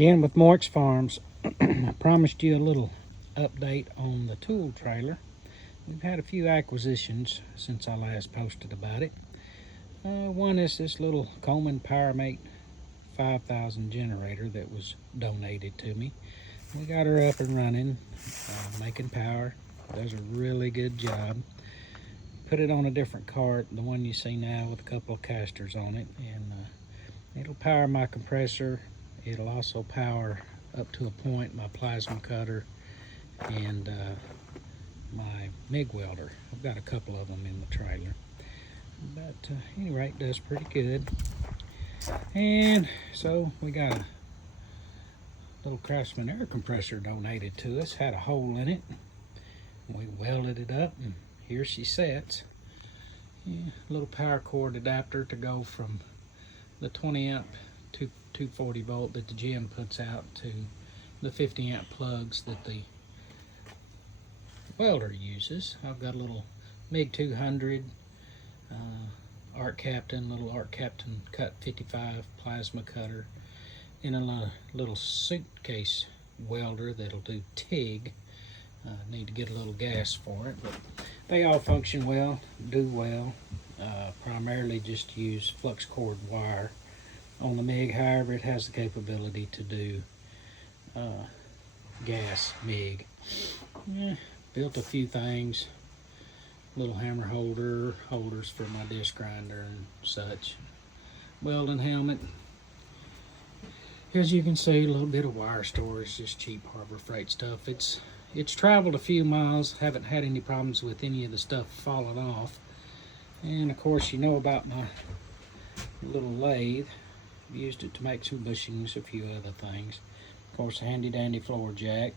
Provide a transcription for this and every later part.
Ken with Moix Farms. I promised you a little update on the tool trailer. We've had a few acquisitions since I last posted about it. One is this little Coleman PowerMate 5000 generator that was donated to me. We got her up and running, making power. Does a really good job. Put it on a different cart, the one you see now with a couple of casters on it, and it'll power my compressor. It'll also power up to a point my plasma cutter and my MIG welder. I've got a couple of them in the trailer, but at any rate, does pretty good. And so we got a little Craftsman air compressor donated to us. Had a hole in it. We welded it up, and here she sits. Yeah, little power cord adapter to go from the 20 amp to 240 volt that the gym puts out to the 50 amp plugs that the welder uses. I've got a little MiG 200 Art Captain, little Art Captain Cut 55 plasma cutter, and a little suitcase welder that'll do TIG. Need to get a little gas for it, but they all function well, do well. Primarily just use flux cord wire on the MIG. However, it has the capability to do gas MIG. Built a few things, little hammer holders for my disc grinder and such. Welding helmet. As you can see, a little bit of wire storage, just cheap Harbor Freight stuff. It's traveled a few miles, haven't had any problems with any of the stuff falling off. And of course, you know about my little lathe. Used it to make some bushings, a few other things. Of course, a handy dandy floor jack.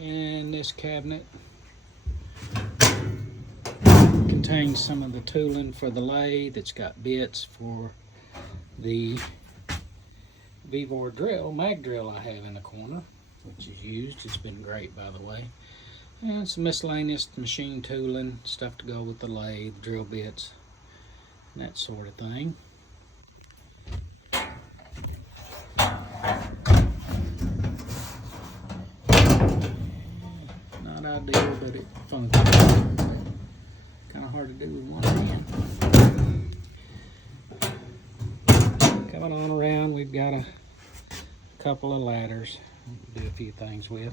And this cabinet contains some of the tooling for the lathe. It's got bits for the Vevor drill, mag drill I have in the corner, which is used. It's been great, by the way. And some miscellaneous machine tooling, stuff to go with the lathe, drill bits, that sort of thing. Not ideal, but it functions. Kind of hard to do with one hand. Coming on around, we've got a couple of ladders to do a few things with.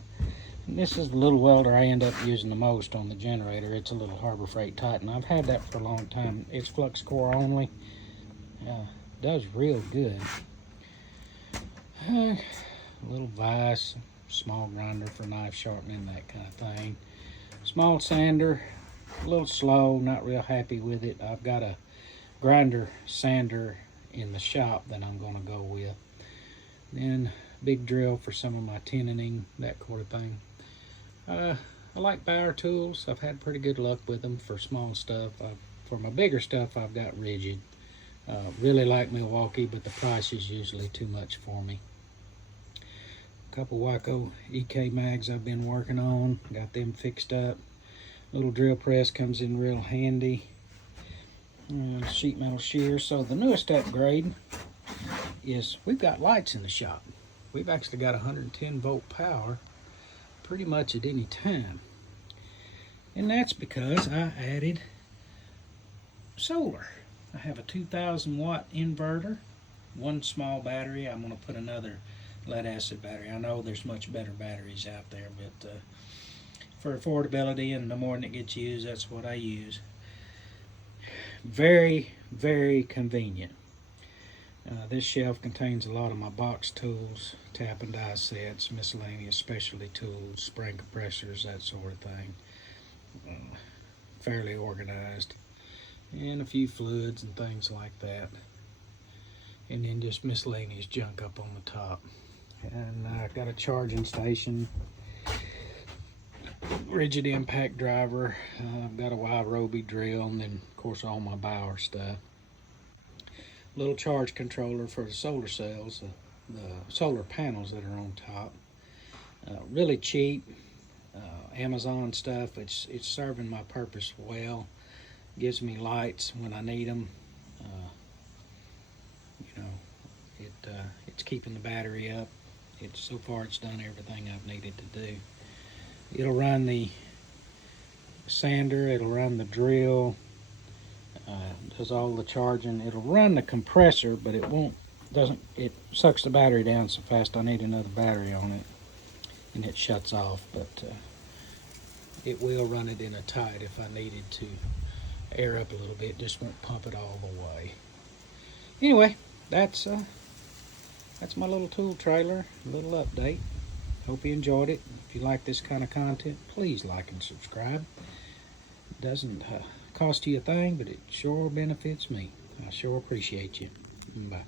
And this is the little welder I end up using the most on the generator. It's a little Harbor Freight Titan. I've had that for a long time. It's flux core only. Does real good. A little vise, small grinder for knife sharpening, that kind of thing. Small sander, a little slow, not real happy with it. I've got a grinder sander in the shop that I'm going to go with. Then big drill for some of my tenoning, that sort of thing. I like Bauer tools. I've had pretty good luck with them for small stuff. For my bigger stuff, I've got Rigid. Really like Milwaukee, but the price is usually too much for me. A couple Waco EK mags I've been working on. Got them fixed up. Little drill press comes in real handy. Sheet metal shear. So the newest upgrade is we've got lights in the shop. We've actually got 110 volt power pretty much at any time. And that's because I added solar. I have a 2000 watt inverter, one small battery. I'm going to put another lead acid battery. I know there's much better batteries out there, but for affordability and the more than it gets used, that's what I use. Very, very convenient. This shelf contains a lot of my box tools, tap and die sets, miscellaneous specialty tools, spring compressors, that sort of thing. Fairly organized. And a few fluids and things like that. And then just miscellaneous junk up on the top. And I've got a charging station, rigid impact driver. I've got a Wyrobi drill, and then of course all my Bauer stuff. Little charge controller for the solar cells, the solar panels that are on top. Really cheap, Amazon stuff. It's serving my purpose well. Gives me lights when I need them. You know, it it's keeping the battery up. So far it's done everything I've needed to do. It'll run the sander, it'll run the drill, does all the charging. It'll run the compressor, but it sucks the battery down so fast I need another battery on it, and it shuts off. But it will run it in a tide if I needed to air up a little bit. Just won't pump it all the way. Anyway, that's my little tool trailer, little update. Hope you enjoyed it. If you like this kind of content, please like and subscribe. It doesn't cost you a thing, but it sure benefits me. I sure appreciate you. Bye.